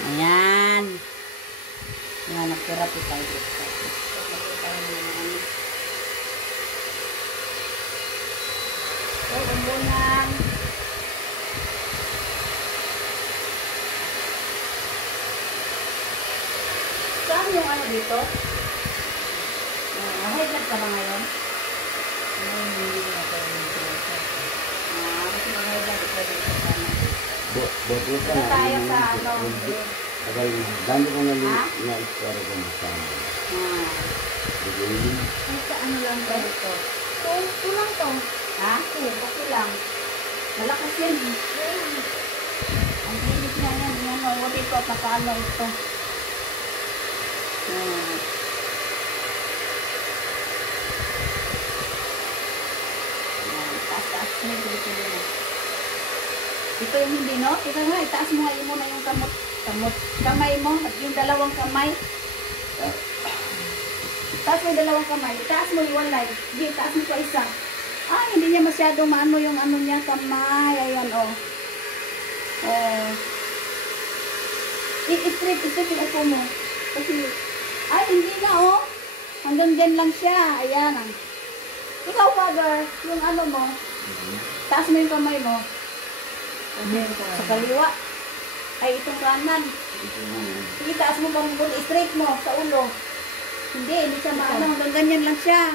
Ayan. Ayan, nagtherapy tayo dito. So, umbunan. Saan yung ano dito? High blood ka ba ngayon? Hindi na tayo dito. Kasi mag-high blood ito dito sa ano. Ito tayo sa ano. Agal, dami ko na na-istora ko masama. Ay, sa ano lang ba ito? Ito lang to. Ha? Okay lang. Malakas yan eh. Ang pilit na yan. Yan, wala ito at nakano ito. Taas-taas niya. Ito yung hindi, no? Ito nga, itaas mo nga mo na yung kamay mo. At yung dalawang kamay. Itaas mo yung dalawang kamay. Itaas mo yung walay. Hindi, itaas mo pa isa. Hindi niya masyadong maano yung ano niya, kamay. Ayan, oh. Oh. I-straight yung upo mo. Kasi, hindi nga, oh. Hanggang dyan lang siya. Ayan, ah. Ikaw, father, yung ano mo. Taas mo yung kamay mo. Sa kaliwa. Ay, itong kanan. Sige, taas mo pa mo. I-straight mo sa ulo. Hindi siya maano. Hanggang ganyan lang siya.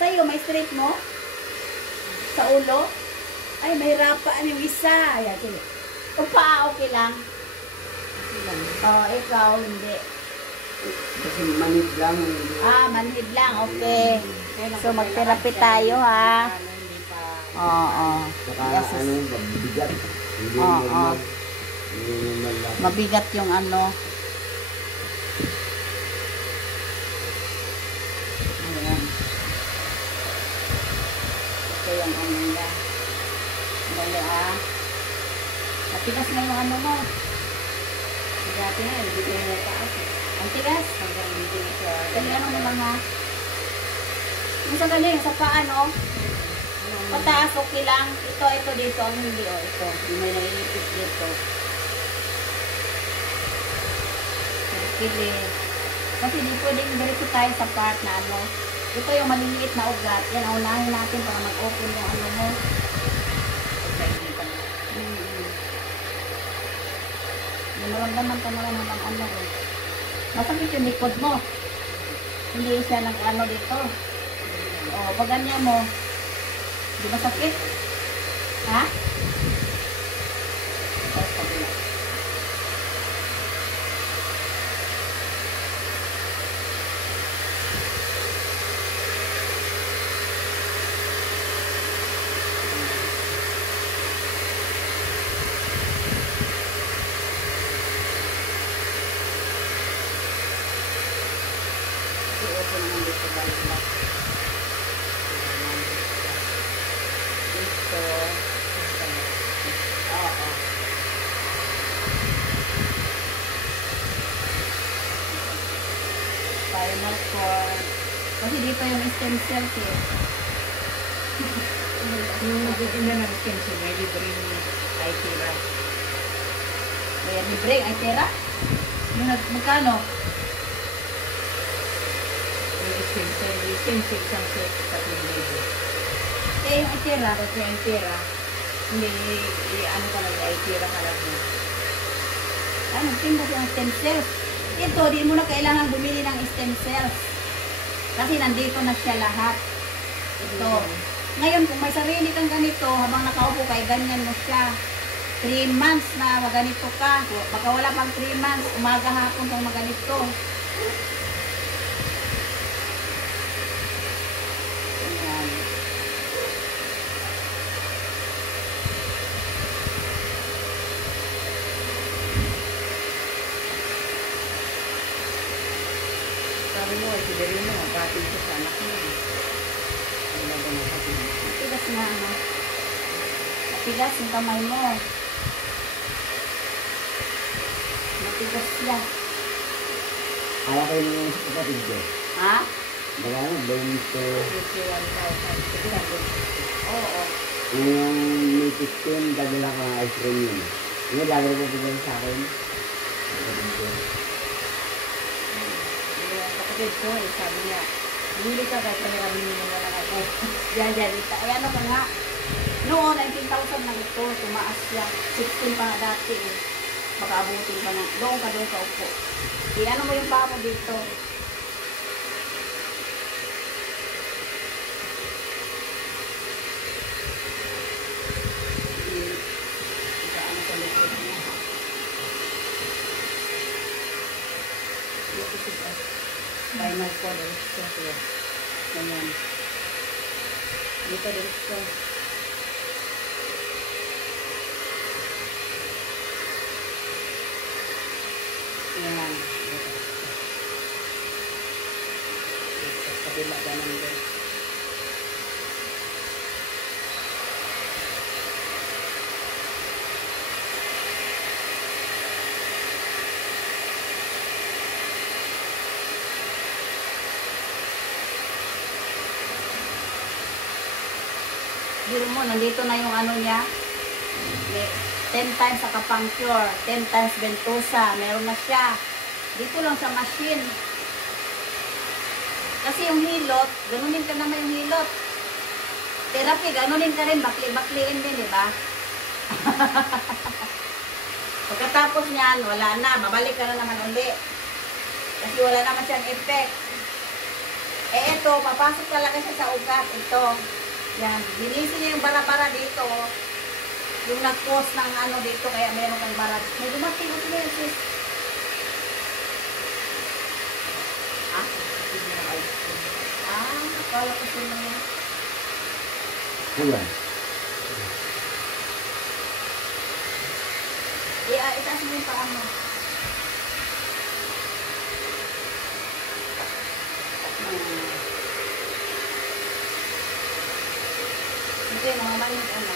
Sa'yo, may straight mo? Sa ulo? Ay, mahirapan yung isa. Ayan, sige. Upa, okay lang. Ikaw, hindi. Kasi manid lang. Manhid lang. Okay. So, mag-therapy tayo, ha? Oo. Saka, bigat. Hindi normal. Hindi normal lang. Mabigat yung ano. Ayan. Ito yung ano niya. Dali, matigas na yung ano mo. Dati na, hindi ko yung taas. Ang tigas? Hanggang hindi siya. Dali, ano mo lang, ha? Yung sa ganyan, sa paa, no? Pataas, okay lang. Ito dito. Ang hindi, ito. Yung may naiipit dito. Pili. Kasi di pwedeng diretso tayo sa part na ano. Ito yung maliliit na ugat. Yan, unahin natin para mag-open yung ano mo. Maramdaman ka naman ng ano eh. Masakit yung likod mo. Hindi siya ng ano dito. Pag ganyan mo, di ba sakit? Ha? Kabila. Ito naman dito balik lang. Dito. Oo. Spinal cord. Kasi dito yung stem cells eh. Yung magiging na ng stem cell, may libre yung Itera. May libre, Itera? Yung magkano? Yung stem cell, isang set, 3,000. Yung Itera. Tapos yung Itera, hindi, ano ka lang, Itera ka lang. Nagtimba yung stem cells. Ito, di mo na kailangan bumili ng stem cells. Kasi nandito na siya lahat. Ito. Ngayon, kung may sarili kang ganito, habang nakaupo kay ganyan mo siya. 3 months na maganito ka. Baka wala pang 3 months, umaga hapon kang maganito. Ayan. Sabi mo, si Derino, magpapil ko sa anak mo. Ang laban na sa akin. Matigas na, ano? Matigas yung kamay mo. Matigas siya. Kaya kayo yung kapatid ko. Ha? Baka na, blame to 51,600. Oo. yung may 15, dadala ka ng ice cream yun. Yung lagi ko bigyan sa akin. Good ko eh, sabi niya. Bumili ka kahit pala kami mo na lang ako. Yan, ay ano ka nga. Noon, 19,000 lang ito. Tumaas siya. 16 pa nga dati eh. Baka abutin pa na. Doon ka upo. Ano mo yung paa mo dito? Ano sa likod niya? Spinal cord. Ganyan. Dito. Yan. Sa kabila ganun din. Biro mo, nandito na yung ano niya. 10 times acupuncture, 10 times ventosa, meron na siya. Dito lang sa machine. Kasi yung hilot, ganunin ka naman yung hilot. Therapy, ganunin ka rin, bakli-bakliin din, di ba? Pagkatapos niyan, wala na, babalik ka na naman uli. Kasi wala naman siyang effect. Eh ito, papasok talaga siya sa ugat. Ito, yan, linisin niya yung bara-bara dito. Yung nag-cause ng ano dito, kaya meron kang bara. May dumating ko sila, sis. Ha? Akala ko sila yan. Kulang. Itaas mo yung paa mo. Hindi, mga malit ano.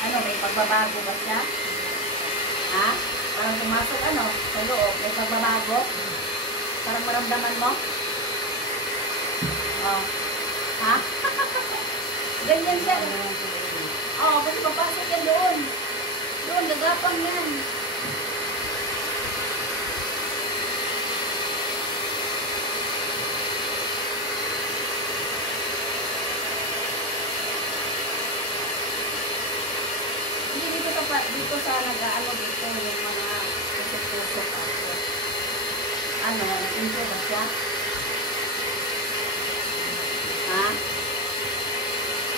Ano, may pagbabago ba siya? Ha? Parang pumasok ano, sa loob, may pagbabago? Parang maramdaman mo? Oh. Ha? Ganyan siya. Oo, kasi papasok yan doon. Doon, gagapang yan. Dito sa nag-aano dito yung mga tusok-tusok ako. Ano, nag-intro ba siya? Ha?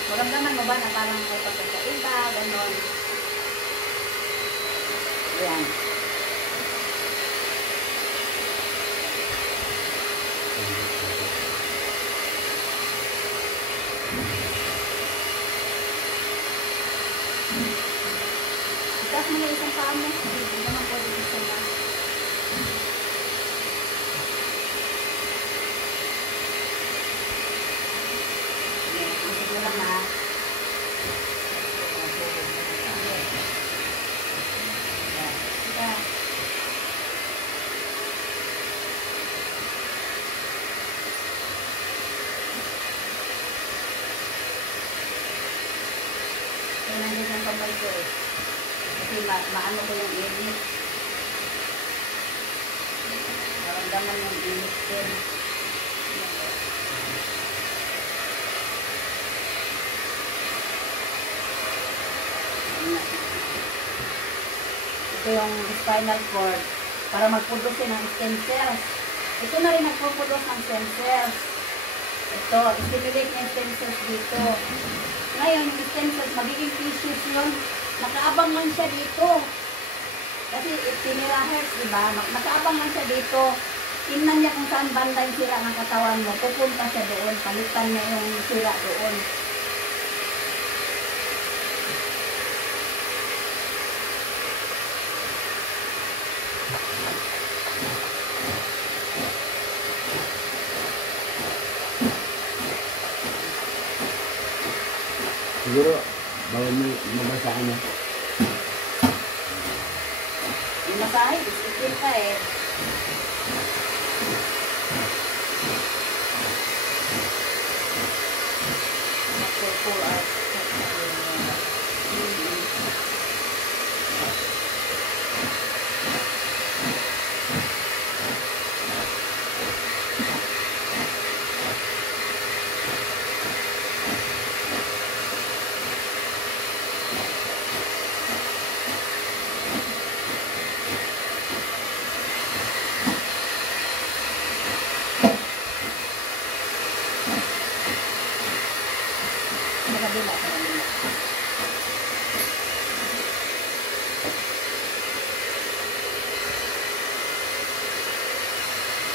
Maramdaman mo ba na parang may pagkakaiba, gano'n? Ayan. Itaas mo na isang paa mo. Hindi naman pwede isang paa. Masig mo lang ha. Kaya nandiyan ang kamay ko eh. Kasi maano ko yung init. Maramdaman yung init din. Ito yung spinal cord para mag-produce ng stem cells. Ito na rin nagpo-produce ng stem cells. Ito, stimulate yung stem cells dito. Ngayon, yung stem cells, magiging tissues yun. Nakaabang lang siya dito. Kasi 10 megahertz, diba? Nakaabang lang siya dito. Tingnan niya kung saan banda yung sira ng katawan mo. Pupunta siya doon. Palitan niya yung sira doon. Siguro, bawal mo mabasaan na. Yung masahe, isipin pa eh. After 4 hours. Sa kabila, sa kabila.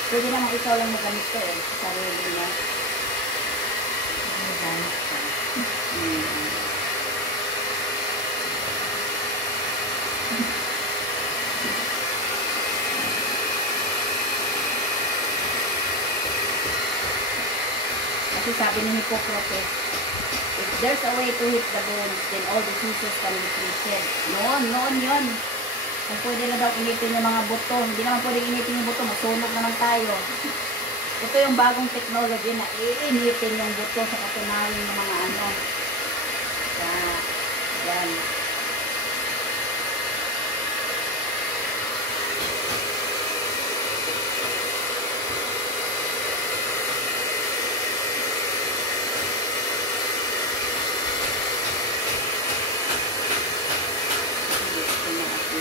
Pwede naman ikaw lang magamit ko eh. Sa sarili mo. Magamit ka. Kasi sabi ni Hippocrates, if there's a way to hit the bones, then all diseases can be treated. Noon yun. Kung pwede na daw initin yung mga buto. Hindi naman pwede initin yung buto, masunog naman tayo. Ito yung bagong technology na iinitin yung buto sa katunayan ng mga ano. Yan.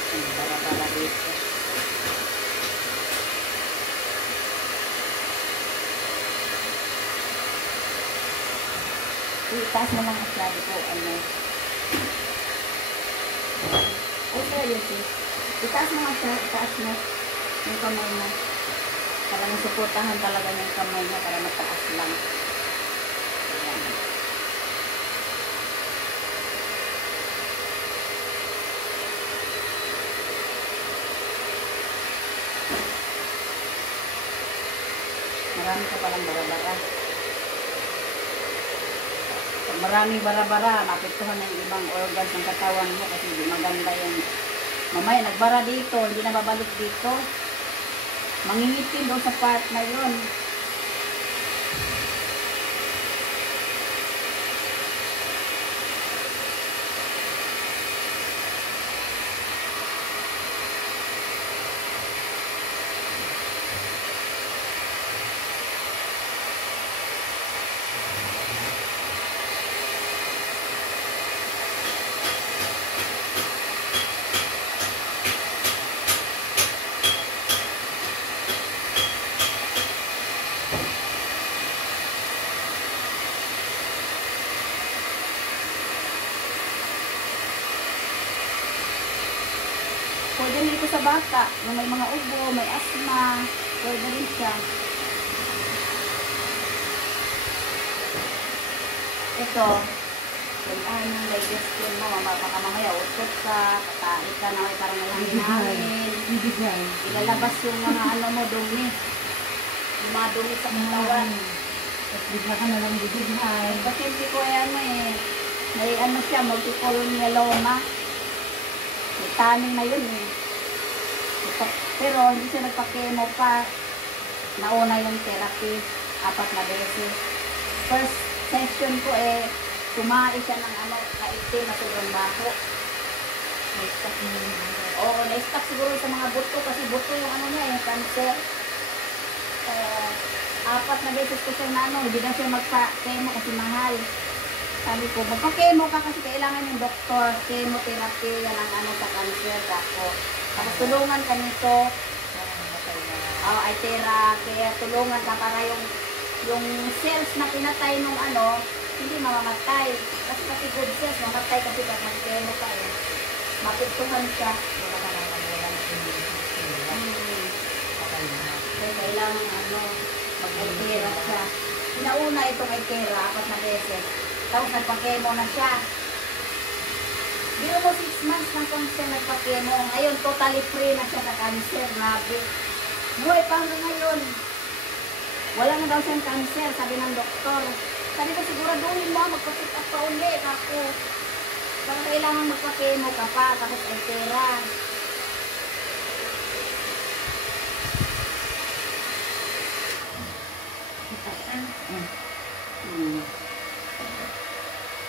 Bara-bara dito. Itaas mo lang masyado po, ano. Okay, yun sis. Itaas mo masyado, itaas mo yung kamay mo. Para nasuportahan talaga yung kamay mo para mataas lang. Ayan. Marami ka palang bara-bara. Pag maraming bara-bara, maapektuhan na yung ibang organs ng katawan mo kasi hindi maganda yung mamaya nagbara dito, hindi na babalik dito. Mangingitim doon sa part na yun. Pwede rin ito sa bata, na may mga ubo, may asthma, pwede rin siya. Ito, yung anong digestion mo, baka mamaya utot ka, kakain ka na may parang nalangin-hangin. Ilalabas yung mga ano mo, dumi. Yung mga dumi sa katawan. Tapos bigla ka na lang bibighay. Kasi hindi ko ano eh, may ano siya, multiple myeloma. May taning na yun eh. Pero hindi siya nagpa-chemo pa. Nauna yung therapy, 4 na beses. First session ko eh, kumain siya ng ano, kaitim na sobrang baho. Na-stuck mo yung Oo, na-stuck siguro sa mga buto kasi buto yung ano niya eh, cancer. 4 na beses ko siya na ano, hindi na siya magpa-chemo kasi mahal. Sabi ko, magpa-chemo ka kasi kailangan yung doktor, chemotherapy, yan ang ano sa cancer ako. Tapos tulungan ka nito, ay therapy, tulungan ka para yung cells na pinatay nung ano, hindi mamamatay. Kasi good cells, mamatay kasi pag mag-chemo ka eh. Mapiktuhan siya. wala ka naman wala na Kaya kailangan ano, mag-itera siya. Sinauna itong itera, 4 na beses. Tapos nagpa-chemo na siya. Biro mo 6 months na kung siya nagpa-chemo. Ngayon, totally free na siya sa cancer. Grabe. Buhay pa hanggang ngayon. Wala na daw siyang cancer, sabi ng doktor. Sabi ko siguraduhin mo, magpa-pick up pa uli ako. Baka kailangan magpa-chemo ka pa, tapos ay pera.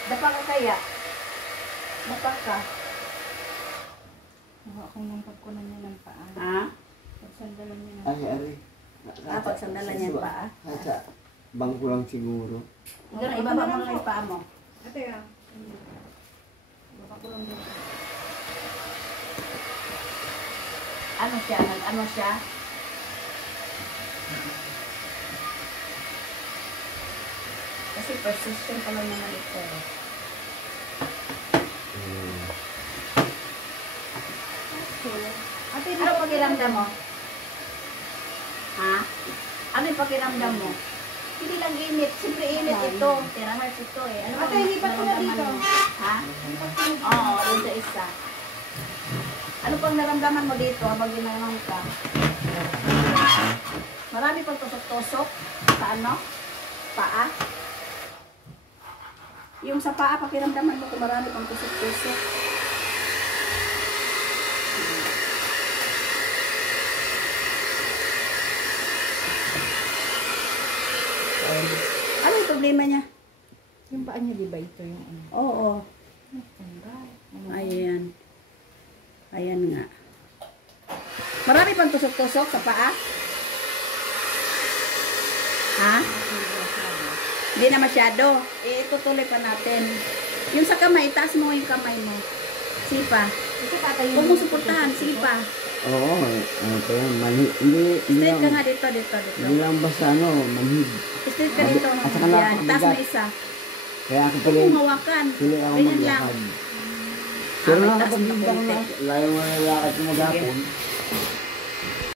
Dapa ka kaya? Dapa ka? Nawa akong nung pagkunan niya ng paa. Ha? Pagsandalan niya ng Ari. Pagsandalan niya yung paa? Sa bangko lang siguro. Ganun, ibaba mo lang yung paa mo. Ate ah. Baka ko lang dito. Ano siya? Ano siya? Kasi persistent pa lang naman ito. Ate, Ano pakiramdam mo? Ha? Ano yung pakiramdam mo? Hindi lang init. Siyempre init ito. Terahertz ito eh. Ano Ate, bang lipat ko na naramdaman dito. mo? Ha? Oo, yun sa isa. Ano pang naramdaman mo dito habang ginanong ka? Marami pang tusok-tusok sa ano? Paa? Yung sa paa, pakiramdaman mo kung marami pang tusok-tusok. Ano yung problema niya? Yung paa niya, di ba ito yung ano? Oo. Tanggal. Ano? Ayan. Ayan nga. Marami pang tusok-tusok sa paa? Ha? Hindi na masyado. Eh, itutuloy pa natin. Yung sa kamay, itaas mo yung kamay mo. Sipa. Ito patay Huwag mo suportahan, sipa. Oo, ano pa yan, manhid. Hindi Straight ka lang, nga dito, dito, dito. hindi lang basta ano, manhid. Straight ka dito. At saka lang, Yan, taas mo mabigat. isa. Kaya ako Huwag pala, mong hawakan. pili ako Ganyan lang. maglakad. Pero may taas nakapagdindang na na, layo mo na lakad ko maghapon.